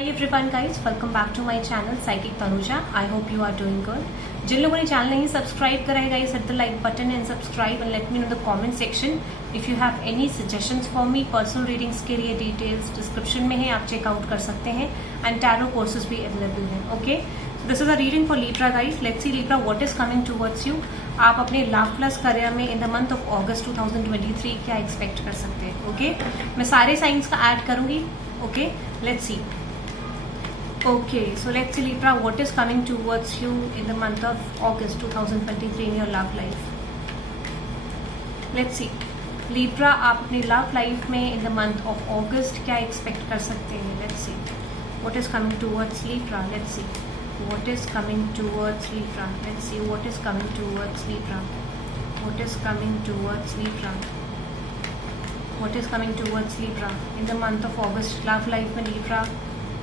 Hi everyone guys, welcome back to my channel Psychic Tanuja. I hope you are doing good. जिन लोगों ने channel नहीं subscribe करा है guys, hit the like button and subscribe and let me know in the comment section if you have any suggestions for me. Personal readings के लिए details description में है, आप चेकआउट कर सकते हैं एंड टैरो कोर्सेज भी अवेलेबल हैं. Okay, this is a reading for Libra guys. Let's see Libra what is coming towards you. आप अपने लव प्लस करियर में इन द मंथ ऑफ अगस्त 2023 क्या एक्सपेक्ट कर सकते हैं. ओके, मैं सारे साइंस का ऐड करूंगी. Okay, let's C. Okay, so let's see Libra, what is coming towards you in the month of August 2023 in your love life. Let's see Libra, आप अपनी love life में in the month of August क्या expect कर सकते हैं. Let's see what is coming towards Libra. Let's see what is coming towards Libra. Let's see what is coming towards Libra. What is coming towards Libra. What is coming towards Libra in the month of August. Love life में Libra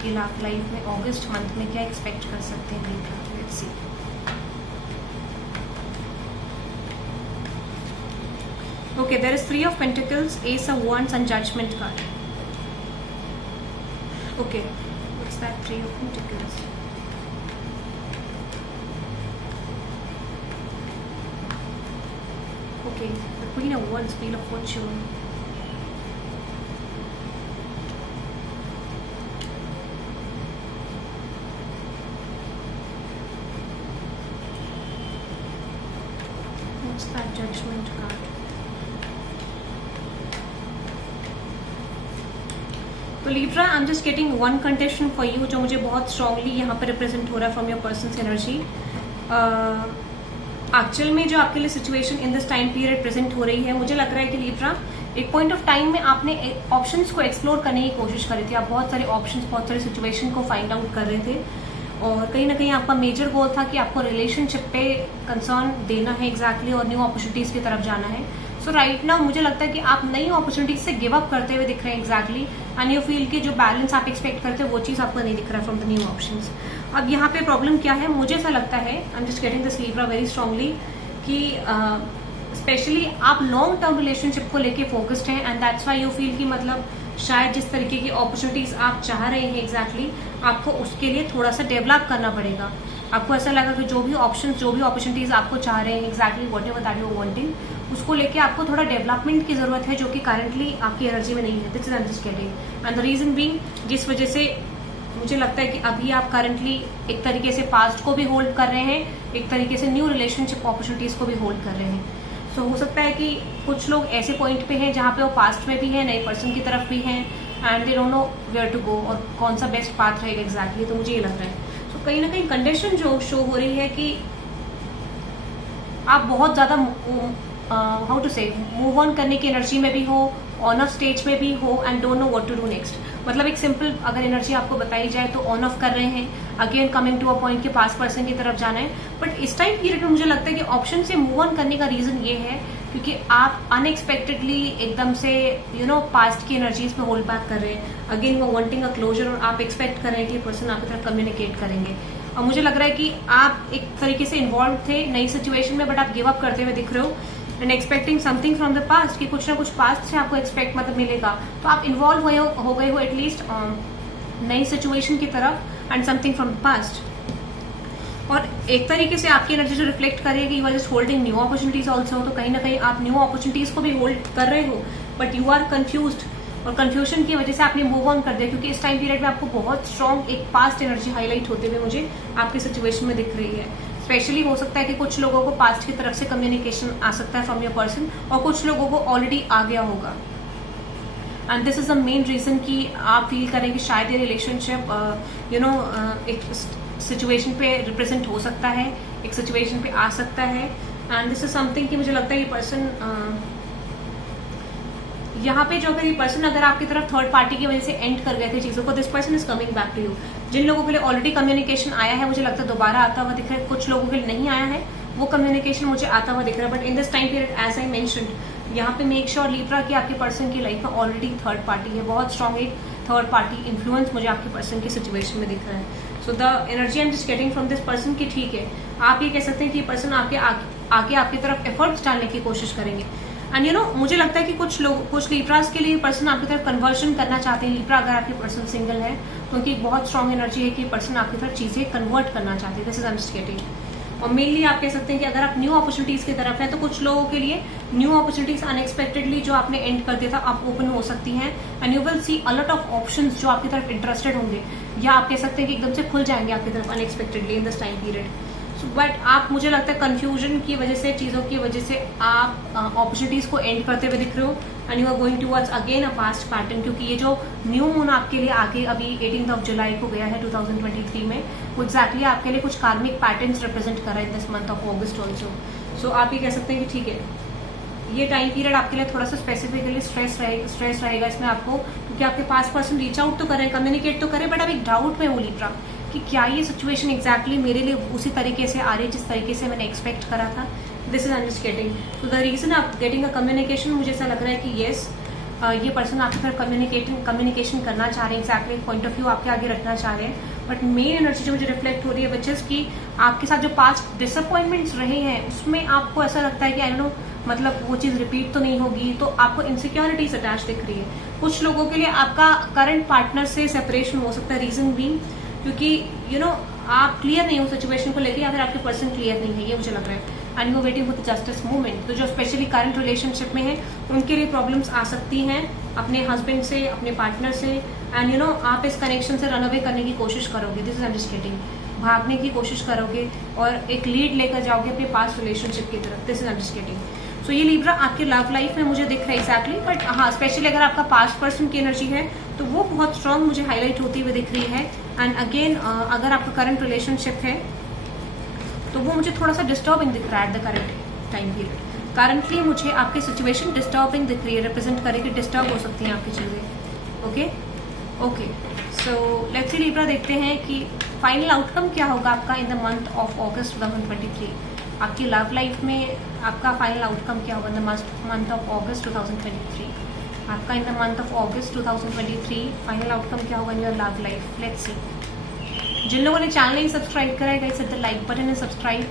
की love life में अगस्त month में क्या expect कर सकते हैं Libra. Let's see. Okay, there is 3 of Pentacles, Ace of Wands and Judgment card. Okay, what's that 3 of Pentacles? Okay, the Queen of Wands, Wheel of Fortune. What's that Judgment card? तो Libra, I'm just getting one condition for you जो मुझे बहुत strongly यहाँ पर represent हो रहा है from your person's energy. Actual में जो आपके लिए situation in this time period present हो रही है, मुझे लग रहा है कि Libra एक पॉइंट ऑफ टाइम में आपने ऑप्शंस को एक्सप्लोर करने की कोशिश करी थी. आप बहुत सारे ऑप्शंस, बहुत सारी सिचुएशन को फाइंड आउट कर रहे थे और कहीं ना कहीं आपका मेजर गोल था कि आपको रिलेशनशिप पे कंसर्न देना है एग्जैक्टली और न्यू अपॉर्चुनिटीज की तरफ जाना है. सो राइट नाउ मुझे लगता है कि आप नई अपॉर्चुनिटीज से गिव अप करते हुए दिख रहे हैं एग्जैक्टली एंड यू फील कि जो बैलेंस आप एक्सपेक्ट करते हैं वो चीज आपको नहीं दिख रहा है फ्रॉम द न्यू ऑप्शंस. अब यहाँ पे प्रॉब्लम क्या है, मुझे ऐसा लगता है, आई am just getting this Libra very strongly कि स्पेशली आप लॉन्ग टर्म रिलेशनशिप को लेके फोकस्ड हैं and that's why you feel कि मतलब शायद जिस तरीके की अपॉर्चुनिटीज आप चाह रहे हैं एग्जैक्टली आपको उसके लिए थोड़ा सा डेवलप करना पड़ेगा. आपको ऐसा लगा कि जो भी ऑप्शंस, जो भी अपॉर्चुनिटीज आपको चाह रहे हैं exactly whatever that you wanting, उसको लेके आपको थोड़ा डेवलपमेंट की जरूरत है जो कि करंटली आपकी एनर्जी में नहीं है. This is I am just getting and the reason being, जिस वजह से मुझे लगता है कि अभी आप करंटली एक तरीके से पास्ट को भी होल्ड कर रहे हैं, एक तरीके से न्यू रिलेशनशिप अपॉर्चुनिटीज को भी होल्ड कर रहे हैं. तो हो सकता है कि कुछ लोग ऐसे पॉइंट पे हैं जहाँ पे वो पास्ट में भी हैं, नए पर्सन की तरफ भी हैं and they don't know where to go और कौन सा बेस्ट पाथ रहेगा एग्जैक्टली. तो मुझे ये लग रहा है तो कहीं ना कहीं कंडीशन जो शो हो रही है कि आप बहुत ज्यादा हाउ टू से मूव ऑन करने की एनर्जी में भी हो, ऑन ऑफ स्टेज में भी हो and don't know what to do next. मतलब एक सिंपल अगर एनर्जी आपको बताई जाए तो ऑन ऑफ कर रहे हैं, again coming to a point के पास पर्सन की तरफ जाना है. बट इस टाइम पीरियड में मुझे लगता है कि ऑप्शन से मूव ऑन करने का रीजन ये है क्योंकि आप अनएक्सपेक्टेडली एकदम से पास्ट की एनर्जीज में होल्ड बैक कर रहे हैं. अगेन वो वांटिंग अ क्लोजर और आप एक्सपेक्ट कर रहे हैं कि पर्सन आपकी तरफ कम्युनिकेट करेंगे. और मुझे लग रहा है कि आप एक तरीके से इन्वॉल्व थे नई सिचुएशन में बट आप गिव अप करते हुए दिख रहे हो and expecting something from the past कि कुछ ना कुछ पास्ट से आपको एक्सपेक्ट मतलब मिलेगा. तो आप इन्वॉल्व हो गए हो एटलीस्ट नई सिचुएशन की तरफ and something from the past. और एक तरीके से आपकी एनर्जी जो रिफ्लेक्ट कर रही है कि you are just holding new opportunities also. तो कहीं ना कहीं आप न्यू अपॉर्चुनिटीज को भी होल्ड कर रहे हो बट यू आर कंफ्यूज्ड और कंफ्यूजन की वजह से आपने मूव ऑन कर दिया क्योंकि इस टाइम पीरियड में आपको बहुत स्ट्रांग एक पास्ट एनर्जी हाईलाइट होते हुए मुझे आपकी सिचुएशन में दिख रही है. स्पेशली हो सकता है कि कुछ लोगों को पास्ट की तरफ से कम्युनिकेशन आ सकता है फ्रॉम योर पर्सन और कुछ लोगों को ऑलरेडी आ गया होगा. And this is the main reason कि आप फील करें कि शायद ये रिलेशनशिप एक सिचुएशन पे रिप्रेजेंट हो सकता है, एक सिचुएशन पे आ सकता है. एंड दिस इज समथिंग कि मुझे लगता है ये पर्सन यहाँ पे जो अगर ये पर्सन अगर आपकी तरफ थर्ड पार्टी की वजह से एंड कर गए थे चीजों को, this person is coming back to you. जिन लोगों के लिए ऑलरेडी कम्युनिकेशन आया है मुझे लगता है दोबारा आता हुआ दिख रहा है. कुछ लोगों के लिए नहीं आया है वो कम्युनिकेशन मुझे आता हुआ दिख रहा है. But in this time period as I mentioned यहाँ पे मेक श्योर Libra कि आपके पर्सन की लाइफ में ऑलरेडी थर्ड पार्टी है. बहुत स्ट्रॉन्ग एक थर्ड पार्टी इन्फ्लुएंस मुझे आपके पर्सन की सिचुएशन में दिख रहा है. So the energy I am just getting from this person की ठीक है, आप ये कह सकते हैं कि ये पर्सन आगे आपकी तरफ एफर्ट्स डालने की कोशिश करेंगे. एंड मुझे लगता है कि कुछ लीब्रास के लिए पर्सन आपकी तरफ कन्वर्जन करना चाहते हैं। लीब्रा अगर आपके पर्सन सिंगल है तो उनकी बहुत स्ट्रांग एनर्जी है कि पर्सन आपकी तरफ चीजें कन्वर्ट करना चाहते हैं। This is I am just getting. और मेनली आप कह सकते हैं कि अगर आप न्यू अपॉर्चुनिटीज की तरफ है तो कुछ लोगों के लिए न्यू अपॉर्चुनिटीज अनएक्सपेक्टेडली जो आपने एंड कर दिया था आप ओपन हो सकती हैं, and you will see a lot of options जो आपकी तरफ इंटरेस्टेड होंगे, या आप कह सकते हैं कि एकदम से खुल जाएंगे आपकी तरफ unexpectedly in this time period. But आप मुझे लगता है कंफ्यूजन की वजह से, चीजों की वजह से आप अपॉर्चुनिटीज को एंड करते हुए दिख रहे हो, and you are going towards again a past pattern, क्योंकि ये जो न्यू मून आपके लिए आगे अभी 18 जुलाई को गया है 2023 में, वो एक्जैक्टली आपके लिए कुछ कार्मिक पैटर्न्स रिप्रेजेंट कर रहा है this month of August also. So आप ये कह सकते हैं कि ठीक है, ये टाइम पीरियड आपके लिए थोड़ा सा स्पेसिफिकली स्ट्रेस रहेगा इसमें आपको, क्योंकि आपके पास पर्सन रीच आउट तो करें, कम्युनिकेट तो करें, बट अब एक डाउट में वो लीब्रा कि क्या ये सिचुएशन एग्जैक्टली मेरे लिए उसी तरीके से आ रही है जिस तरीके से मैंने एक्सपेक्ट करा था। This is I am just getting. तो द रीजन आप गेटिंग अ कम्युनिकेशन, मुझे ऐसा लग रहा है कि येस ये पर्सन आपकी तरफ कम्युनिकेशन करना चाह रहे हैं, एक्जैक्टली पॉइंट ऑफ व्यू आपके आगे रखना चाह रहे हैं। बट मेन एनर्जी जो मुझे रिफ्लेक्ट हो रही है बच्चे की, आपके साथ जो पास्ट डिसअपॉइंटमेंट्स रहे हैं उसमें आपको ऐसा लगता है कि आई नो मतलब वो चीज रिपीट तो नहीं होगी, तो आपको इनसिक्योरिटीज अटैच दिख रही है। कुछ लोगों के लिए आपका करंट पार्टनर से सेपरेशन हो सकता है, रीजन बीइंग क्योंकि आप क्लियर नहीं हो सिचुएशन को लेकर, या फिर आपके पर्सन क्लियर नहीं है, ये मुझे लग रहा है। And you waiting for the justice movement. तो जो स्पेशली करंट रिलेशनशिप में है उनके लिए प्रॉब्लम्स आ सकती हैं अपने हस्बैंड से, अपने पार्टनर से, एंड आप इस कनेक्शन से रन अवे करने की कोशिश करोगे। This is I am just getting, भागने की कोशिश करोगे और एक लीड लेकर जाओगे अपने पास्ट रिलेशनशिप की तरफ। This is I am just getting. So ये लीब्रा आपके लव लाइफ में मुझे दिख रहा है एक्जैक्टली, बट हाँ स्पेशली अगर आपका पास्ट पर्सन की एनर्जी है तो वो बहुत स्ट्रांग मुझे हाईलाइट होती हुई दिख रही है। एंड अगेन अगर आपका करंट रिलेशनशिप है तो वो मुझे थोड़ा सा डिस्टर्बिंग दिख रहा है at the current time period. Currently मुझे आपकी सिचुएशन डिस्टर्बिंग दिख रही है, रिप्रेजेंट करेगी डिस्टर्ब हो सकती हैं आपकी चीजें। Okay so let's C Libra, देखते हैं कि फाइनल आउटकम क्या होगा आपका in the month of August 2023। आपकी लव लाइफ में आपका फाइनल आउटकम क्या होगा in the month of August 2023। आपका in the month of August 2023 final outcome क्या होगा in your love life. Let's see. जिन लोगों ने चैनल नहीं सब्सक्राइब करा है guys, hit the like button and subscribe.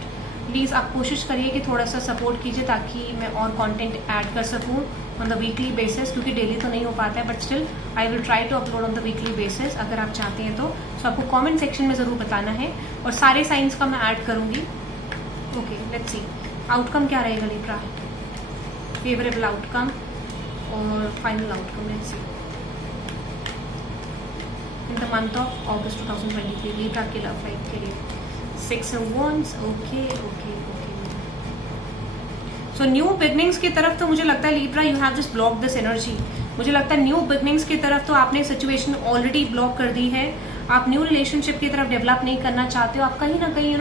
Please आप कोशिश करिए कि थोड़ा सा सपोर्ट कीजिए ताकि मैं और कंटेंट ऐड कर सकूं ऑन द वीकली बेसिस, क्योंकि डेली तो नहीं हो पाता है, but still I will try to upload on the weekly basis अगर आप चाहते हैं तो। सो आपको कमेंट सेक्शन में ज़रूर बताना है और सारे साइंस का मैं ऐड करूंगी। ओके लेट्स सी आउटकम क्या रहेगा लीब्रा, फेवरेबल आउटकम और final outcome. Let's see in the month of August 2023 Libra के लव लाइफ के लिए 6 of Wands। Okay. So new beginnings की तरफ तो मुझे लगता है Libra you have just block this energy. मुझे लगता है न्यू बिगनिंग्स की तरफ तो आपने सिचुएशन ऑलरेडी ब्लॉक कर दी है। आप न्यू रिलेशनशिप की तरफ डेवलप नहीं करना चाहते हो, आप कहीं ना कहीं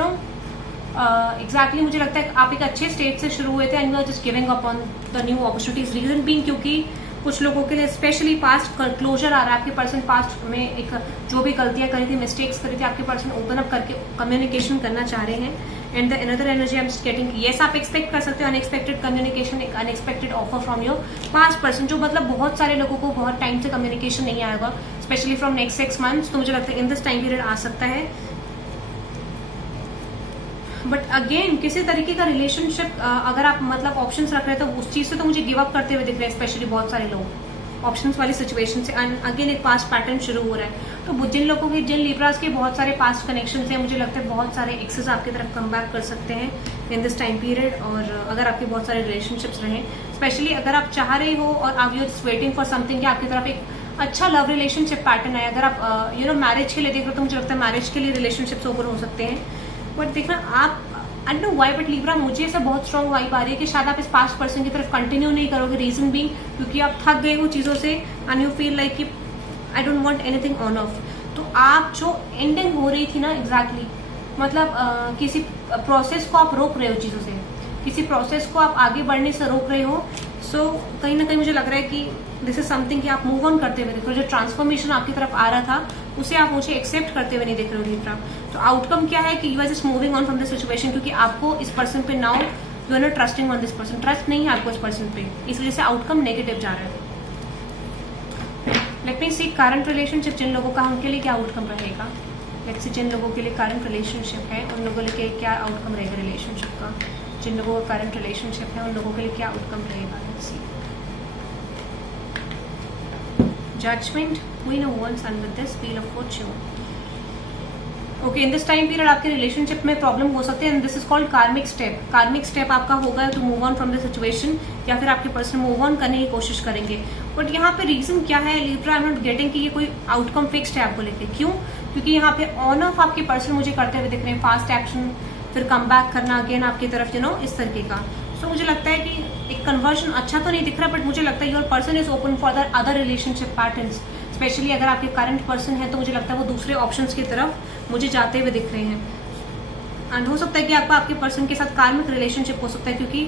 एग्जैक्टली मुझे लगता है आप एक अच्छे स्टेज से शुरू हुए थे and you are just giving up on the new opportunities. Reason being क्योंकि कुछ लोगों के लिए स्पेशली पास्ट क्लोजर आ रहा है। आपके पर्सन पास्ट में एक जो भी गलतियां करी थी, मिस्टेक्स करी थी, आपके पर्सन ओपन अप करके कम्युनिकेशन करना चाह रहे हैं। And the another energy I am just getting, yes आप एक्सपेक्ट कर सकते हो अनएक्सपेक्टेड कम्युनिकेशन, एक unexpected offer from your past person, जो मतलब बहुत सारे लोगों को बहुत टाइम से कम्युनिकेशन नहीं आएगा, स्पेशली फ्रॉम नेक्स्ट 6 months। तो मुझे लगता है इन दिस टाइम पीरियड आ सकता है। बट अगेन किसी तरीके का रिलेशनशिप अगर आप मतलब ऑप्शंस रख रहे हैं तो उस चीज से तो मुझे गिव अप करते हुए दिख रहे हैं, स्पेशली बहुत सारे लोग ऑप्शंस वाली सिचुएशन से। एंड अगेन एक पास्ट पैटर्न शुरू हो रहा है। तो जिन लोगों के, जिन लीब्रास के बहुत सारे पास्ट कनेक्शन हैं, मुझे लगता है बहुत सारे एक्सेस आपकी तरफ कम बैक कर सकते हैं इन दिस टाइम पीरियड। और अगर आपके बहुत सारे रिलेशनशिप्स रहे, स्पेशली अगर आप चाह रहे हो और आप you just waiting for something कि आपकी तरफ एक अच्छा लव रिलेशनशिप पैटर्न है। अगर आप मैरिज के लिए देख रहे हो तो मुझे लगता है मैरिज के लिए रिलेशनशिप्स ओपन हो सकते हैं। बट देखना आप I don't know why, but Libra मुझे ऐसा बहुत स्ट्रॉन्ग वाइब आ रही है कि शायद आप इस पास्ट पर्सन की तरफ कंटिन्यू नहीं करोगे। रीजन बीइंग क्योंकि आप थक गए हो चीजों से एंड यू फील लाइक कि I don't want anything on off. तो आप जो एंडिंग हो रही थी ना एग्जैक्टली मतलब किसी प्रोसेस को आप रोक रहे हो, चीजों से किसी प्रोसेस को आप आगे बढ़ने से रोक रहे हो। सो कहीं ना कहीं मुझे लग रहा है कि दिस इज समथिंग कि आप मूव ऑन करते हुए देख रहे हो। जो ट्रांसफॉर्मेशन आपकी तरफ आ रहा था उसे आप मुझे एक्सेप्ट करते हुए नहीं देख रहे हो लीब्रा। तो आउटकम क्या है कि you are just moving on from the situation, क्योंकि आपको इस पर्सन पे now you are not trusting on this person, trust नहीं है आपको इस पर्सन पे, इस वजह से आउटकम नेगेटिव जा रहा है। लेट मी सी करंट रिलेशनशिप जिन लोगों का, उनके लिए क्या आउटकम रहेगा। लेट्स सी जिन लोगों के लिए करंट रिलेशनशिप है उन लोगों के लिए क्या आउटकम रहेगा रिलेशनशिप का। जिन लोगों का करंट रिलेशनशिप है उन लोगों के लिए क्या आउटकम रहेगा। Judgement, queen of wands and with this wheel of fortune. Okay, in this time period आपके रिलेशनशिप में प्रॉब्लम हो सकते हैं and this is called karmic step. Karmic step आपका होगा to move on from the situation, या फिर आपके पर्सन मूव ऑन करने की कोशिश करेंगे। बट यहाँ पे रीजन क्या है Libra, I am not getting कि ये कोई आउटकम फिक्स्ड है आपको लेके। क्यों? क्योंकि यहाँ पे ऑन ऑफ आपके पर्सन मुझे करते हुए दिख रहे हैं, फास्ट एक्शन, फिर कम बैक करना अगेन आपकी तरफ, इस तरीके का। सो मुझे लगता है कि एक कन्वर्जन अच्छा तो नहीं दिख रहा, बट मुझे लगता है your person is open for the other relationship patterns. Specially अगर आपके करंट पर्सन है तो मुझे लगता है वो दूसरे ऑप्शंस की तरफ मुझे जाते हुए दिख रहे हैं। एंड हो सकता है कि आपके पर्सन के साथ कार्मिक रिलेशनशिप हो सकता है, क्योंकि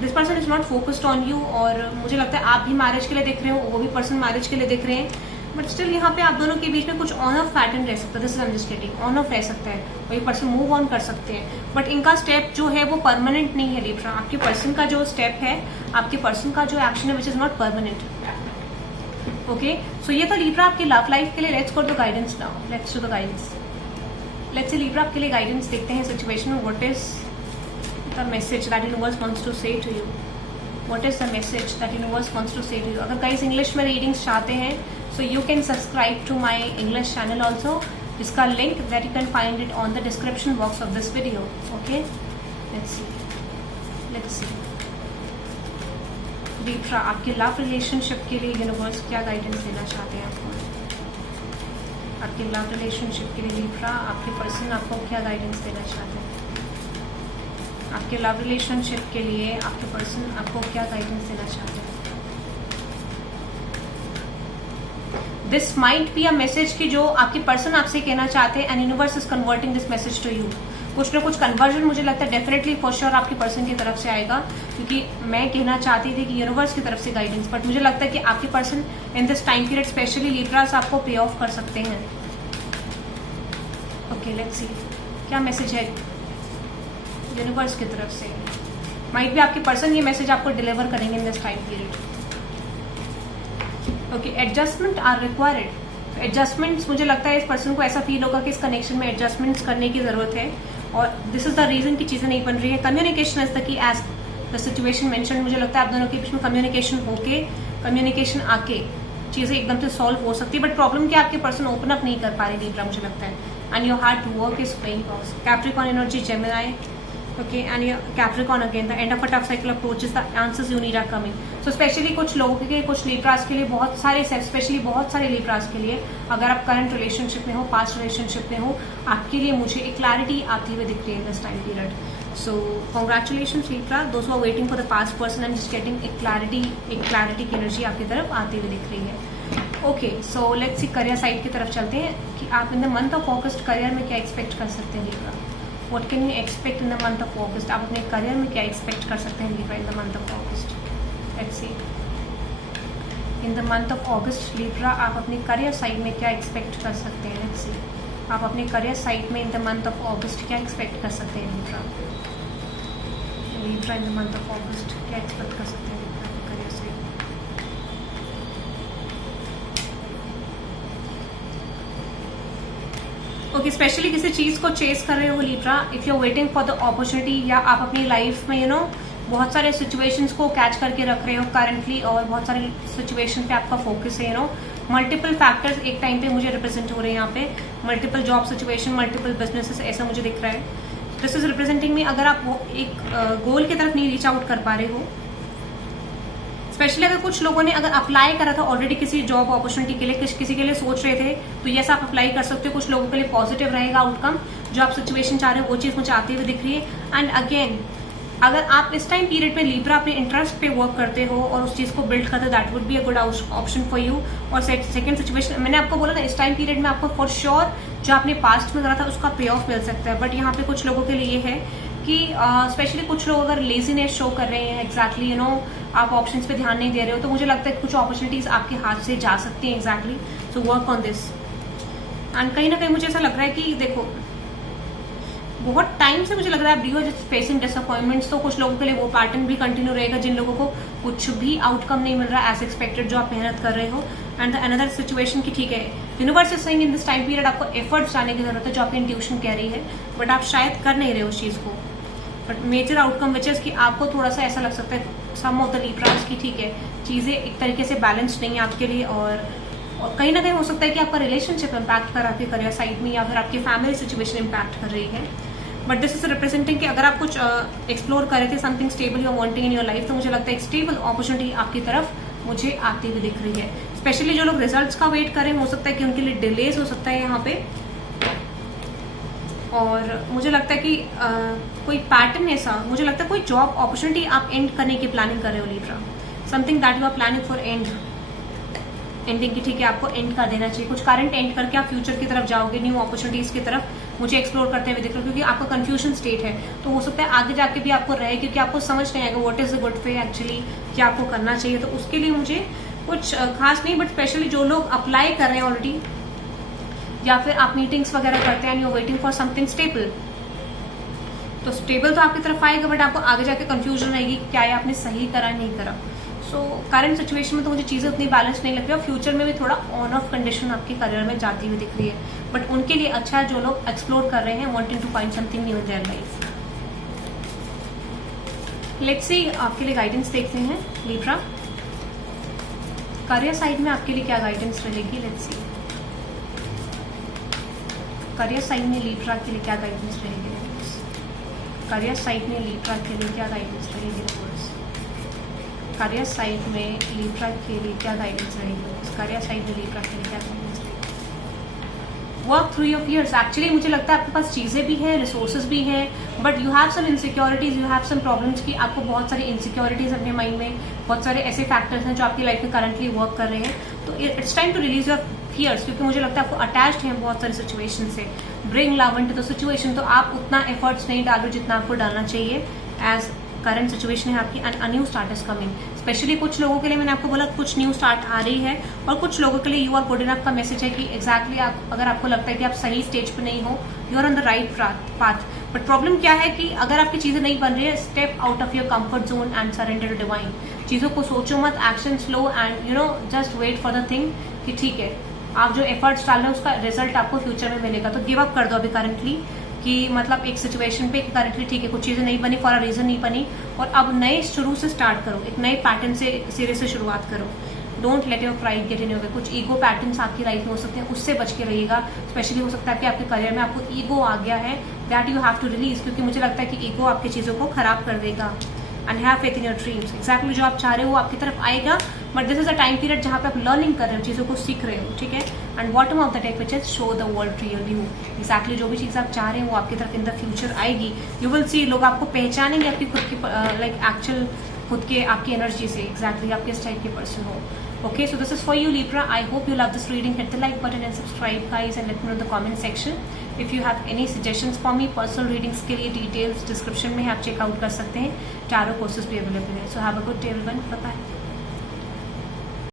this person is not focused on you, और मुझे लगता है आप भी मैरिज के लिए देख रहे हो, वो भी पर्सन मैरिज के लिए देख रहे हैं। बट स्टिल यहाँ पे आप दोनों के बीच में कुछ ऑन ऑफ पैटर्न रह सकता है, this is understanding, on off रह सकता है, और ये पर्सन मूव ऑन कर सकते हैं। बट इनका स्टेप जो है वो परमानेंट नहीं है लिब्रा। आपके पर्सन का जो स्टेप है, आपके पर्सन का जो एक्शन है which is not permanent. Okay, so ये था लिब्रा आपकी लव लाइफ के लिए। Let's go to the guidance now, let's do the guidance. Let's see Libra आपके लिए गाइडेंस देखते हैं सिचुएशन में। What is the message that universe wants to say to you? What is the message that universe wants to say to you? अगर guys English में readings चाहते हैं so you can subscribe to my English channel also. इसका link that you can find it on the description box of this video. Okay, let's see Libra आपके love relationship के लिए universe क्या guidance देना चाहते हैं आपको? आपके लव रिलेशनशिप के लिए लिब्रा आपके पर्सन आपको क्या गाइडेंस देना चाहते हैं? आपके लव रिलेशनशिप के लिए आपके पर्सन आपको क्या गाइडेंस देना चाहते हैं? This might be a message कि जो आपके पर्सन आपसे कहना चाहते हैं and universe is converting this message to you. कुछ ना कुछ कन्वर्जन मुझे लगता है डेफिनेटली फॉर श्योर आपके पर्सन की तरफ से आएगा, क्योंकि मैं कहना चाहती थी कि यूनिवर्स की तरफ से गाइडेंस, बट मुझे लगता है कि आपके person in this time period specially Libras आपको पे ऑफ कर सकते हैं। ओके, लेट्स सी क्या मैसेज है यूनिवर्स की तरफ से। माइट भी आपके पर्सन ये मैसेज आपको डिलीवर करेंगे in this time period. Okay, adjustment are required. Adjustments, मुझे लगता है इस पर्सन को ऐसा फील होगा कि इस कनेक्शन में एडजस्टमेंट्स करने की जरूरत है, और दिस इज द रीजन कि चीजें नहीं बन रही है। Communication is the key as the situation mention. मुझे लगता है आप दोनों के बीच में कम्युनिकेशन होके, कम्युनिकेशन आके चीजें एकदम से सॉल्व हो सकती है। बट प्रॉब्लम क्या, आपके पर्सन ओपन अप नहीं कर पा रहे लिब्रा, मुझे लगता है। And your heart work is playing pause. Capricorn energy, Gemini, okay, and your Capricorn again, the end of a tough cycle approaches, the answers you need are coming. So specially कुछ लोगों के लिए, कुछ Libras के लिए, बहुत सारे specially बहुत सारे लिब्रास के लिए, अगर आप करंट रिलेशनशिप में हो, पास्ट रिलेशनशिप में हो, आपके लिए मुझे एक क्लैरिटी आती हुई दिख रही है this time period. So congratulations Libra, those who are waiting for the past person, I am just getting एक क्लैरिटी की एनर्जी आपकी तरफ आती हुई दिख रही है। Okay, so let's see career side की तरफ चलते हैं कि आप in the month of August career में क्या एक्सपेक्ट कर सकते हैं Libra. What can you expect in the month of August? आप अपने करियर में क्या एक्सपेक्ट कर सकते हैं Libra in the month of August? Let's see in the month of August Libra आप अपने करियर साइड में क्या एक्सपेक्ट कर सकते हैं? लेट्स सी आप अपने करियर साइड में इन द मंथ ऑफ ऑगस्ट क्या एक्सपेक्ट कर सकते हैं Libra? Libra in the month of August क्या एक्सपेक्ट कर सकते हैं लिब्रा अपने करियर साइड? ओके, स्पेशली किसी चीज को चेस कर रहे हो Libra, if you are waiting for the opportunity, या आप अपनी लाइफ में बहुत सारे सिचुएशंस को कैच करके रख रहे हो करंटली, और बहुत सारे सिचुएशन पे आपका फोकस है। मल्टीपल फैक्टर्स एक टाइम पे मुझे रिप्रेजेंट हो रहे हैं यहाँ पे, multiple job situation, multiple businesses, ऐसा मुझे दिख रहा है। दिस इज रिप्रेजेंटिंग मी अगर आप एक गोल की तरफ नहीं रीच आउट कर पा रहे हो, स्पेशली अगर कुछ लोगों ने अगर अप्लाई करा था ऑलरेडी किसी जॉब अपॉर्चुनिटी के लिए, किसी के लिए सोच रहे थे, तो ये आप अप्लाई कर सकते हो। कुछ लोगों के लिए पॉजिटिव रहेगा आउटकम, जो आप सिचुएशन चाह रहे हो वो चीज मुझे आती हुई दिख रही है। एंड अगेन अगर आप इस टाइम पीरियड में लिब्रा अपने इंटरेस्ट पे वर्क करते हो और उस चीज को बिल्ड करते हो, that would be a good option for you. और सेकंड सिचुएशन, मैंने आपको बोला ना इस टाइम पीरियड में आपको फॉर श्योर जो आपने पास्ट में करा था उसका पे ऑफ मिल सकता है। बट यहाँ पे कुछ लोगों के लिए ये है कि स्पेशली कुछ लोग अगर लेजीनेस शो कर रहे हैं, एग्जैक्टली आप ऑप्शंस पे ध्यान नहीं दे रहे हो, तो मुझे लगता है कुछ अपॉर्चुनिटीज आपके हाथ से जा सकती हैं exactly. So work on this. And कहीं ना कहीं मुझे ऐसा लग रहा है कि देखो बहुत टाइम से मुझे लग रहा है आप फेसिंग डिसअपॉइंटमेंट्स, तो कुछ लोगों के लिए वो पैटर्न भी कंटिन्यू रहेगा जिन लोगों को कुछ भी आउटकम नहीं मिल रहा एज एक्सपेक्टेड जो आप मेहनत कर रहे हो। एंड अनदर सिचुएशन की ठीक है, universe is saying in this time period आपको एफर्ट्स डालने की जरूरत है जो आपकी इंट्यूशन कह रही है, बट आप शायद कर नहीं रहे हो उस चीज को। But major outcome which is कि आपको थोड़ा सा ऐसा लग सकता है सम ऑफ द लीब्रास की ठीक है चीजें एक तरीके से बैलेंस नहीं है आपके लिए, और कहीं ना कहीं हो सकता है कि आपका रिलेशनशिप इम्पैक्ट कर आपके करियर साइड में, या फिर आपकी फैमिली सिचुएशन इम्पैक्ट कर रही है। बट दिस इज रिप्रेजेंटिंग कि अगर आप कुछ एक्सप्लोर कर रहे थे something stable you are wanting in your life, तो मुझे लगता है एक स्टेबल अपॉर्चुनिटी आपकी तरफ मुझे आती हुई दिख रही है। स्पेशली जो लोग रिजल्ट्स का वेट करें, हो सकता है कि उनके लिए डिलेज हो सकता है यहाँ पे, और मुझे लगता है कि कोई पैटर्न ऐसा, मुझे लगता है कोई जॉब अपॉर्चुनिटी आप एंड करने की प्लानिंग कर रहे हो Libra, something that you are planning for ending की ठीक है, आपको एंड कर देना चाहिए। कुछ करंट एंड करके आप फ्यूचर की तरफ जाओगे, न्यू अपॉर्चुनिटीज की तरफ मुझे एक्सप्लोर करते हुए दिख रहा है, क्योंकि आपका कंफ्यूजन स्टेट है, तो हो सकता है आगे जाके भी आपको रहे, क्योंकि आपको समझ नहीं आएगा what is the good way actually क्या आपको करना चाहिए। तो उसके लिए मुझे कुछ खास नहीं, बट स्पेशली जो लोग अप्लाई कर रहे हैं ऑलरेडी, या फिर आप मीटिंग्स वगैरह करते हैं and you waiting for something stable, तो स्टेबल तो आपकी तरफ आएगा, बट आपको आगे जाके कंफ्यूजन रहेगी क्या ये आपने सही करा नहीं करा। सो करंट सिचुएशन में तो मुझे चीजें उतनी बैलेंस नहीं लग रही, और फ्यूचर में भी थोड़ा ऑन ऑफ कंडीशन आपके करियर में जाती हुई दिख रही है, बट उनके लिए अच्छा है जो लोग एक्सप्लोर कर रहे हैं wanting to find something new in their life. Let's see आपके लिए गाइडेंस देखते हैं लीब्रा, करियर साइड में आपके लिए क्या गाइडेंस रहेगी। लेट्स सी करियर साइड में लीब्रा के लिए क्या गाइडेंस रहेगी, करियर साइड में लीब्रा के लिए क्या गाइडेंस रहेगी, करियर साइड में लीब्रा के लिए क्या गाइडेंस रहेगी, करियर साइड में लीब्रा के लिए क्या गाइडेंस रहेगी। Work through your fears, actually मुझे लगता है आपके पास चीजें भी है, रिसोर्सेज भी है, but you have some insecurities, you have some problems की आपको बहुत सारी इनसिक्योरिटीज अपने माइंड में, बहुत सारे ऐसे फैक्टर्स हैं जो आपकी लाइफ में करंटली वर्क कर रहे हैं, तो it's time to release your fears, क्योंकि मुझे लगता है आपको अटैच्ड है बहुत सारी सिचुएशन से। Bring love into the situation, तो आप उतना एफर्ट्स नहीं डालो जितना आपको डालना चाहिए एज करंट सिचुएशन है आपकी, and a new start is coming. Specially कुछ लोगों के लिए मैंने आपको बोला कुछ न्यू स्टार्ट आ रही है, और कुछ लोगों के लिए यू आर गुड इनफ का मैसेज है कि एग्जैक्टली आप अगर आपको लगता है कि आप सही स्टेज पे नहीं हो, you are on the right path. But problem क्या है कि अगर आपकी चीजें नहीं बन रही है, step out of your comfort zone and surrender to divine. चीजों को सोचो मत, action slow and you know just wait for the thing कि ठीक है आप जो एफर्ट्स डाल रहे हैं उसका रिजल्ट आपको फ्यूचर में मिलेगा। तो गिव अप कर दो अभी करंटली, कि मतलब एक सिचुएशन पे करंटली ठीक है कुछ चीजें नहीं बनी, फॉर अ रीजन नहीं बनी, और अब नए शुरू से स्टार्ट करो, एक नए पैटर्न से सिरे से शुरुआत करो। Don't let your pride get in your way. कुछ ईगो पैटर्न्स आपकी लाइफ में हो सकते हैं, उससे बच के रहिएगा। स्पेशली हो सकता है कि आपके करियर में आपको ईगो आ गया है, that you have to release, क्योंकि मुझे लगता है कि ईगो आपकी चीजों को खराब कर देगा। And have faith in your dreams, exactly जो आप चाह रहे हो वो आपकी तरफ आएगा, but this is a time period जहाँ पे आप लर्निंग कर रहे हो, चीजों को सीख रहे हो, ठीक है। And bottom of the deck which is show the world real you, exactly जो भी चीज आप चाह रहे हैं वो आपकी तरफ इन द फ्यूचर आएगी। यू विल सी, लोग आपको पहचानेंगे आपकी खुद की लाइक एक्चुअल खुद के आपकी एनर्जी से, एक्जैक्टली आप किस टाइप के पर्सन हो। Okay, so this is for you Libra. I hope you love this reading. Hit the like button and subscribe guys, and let me know in the comment section if you have any suggestions for me. Personal readings के लिए details description में आप check out कर सकते हैं। Tarot courses भी available है। So have a good day everyone. Bye bye.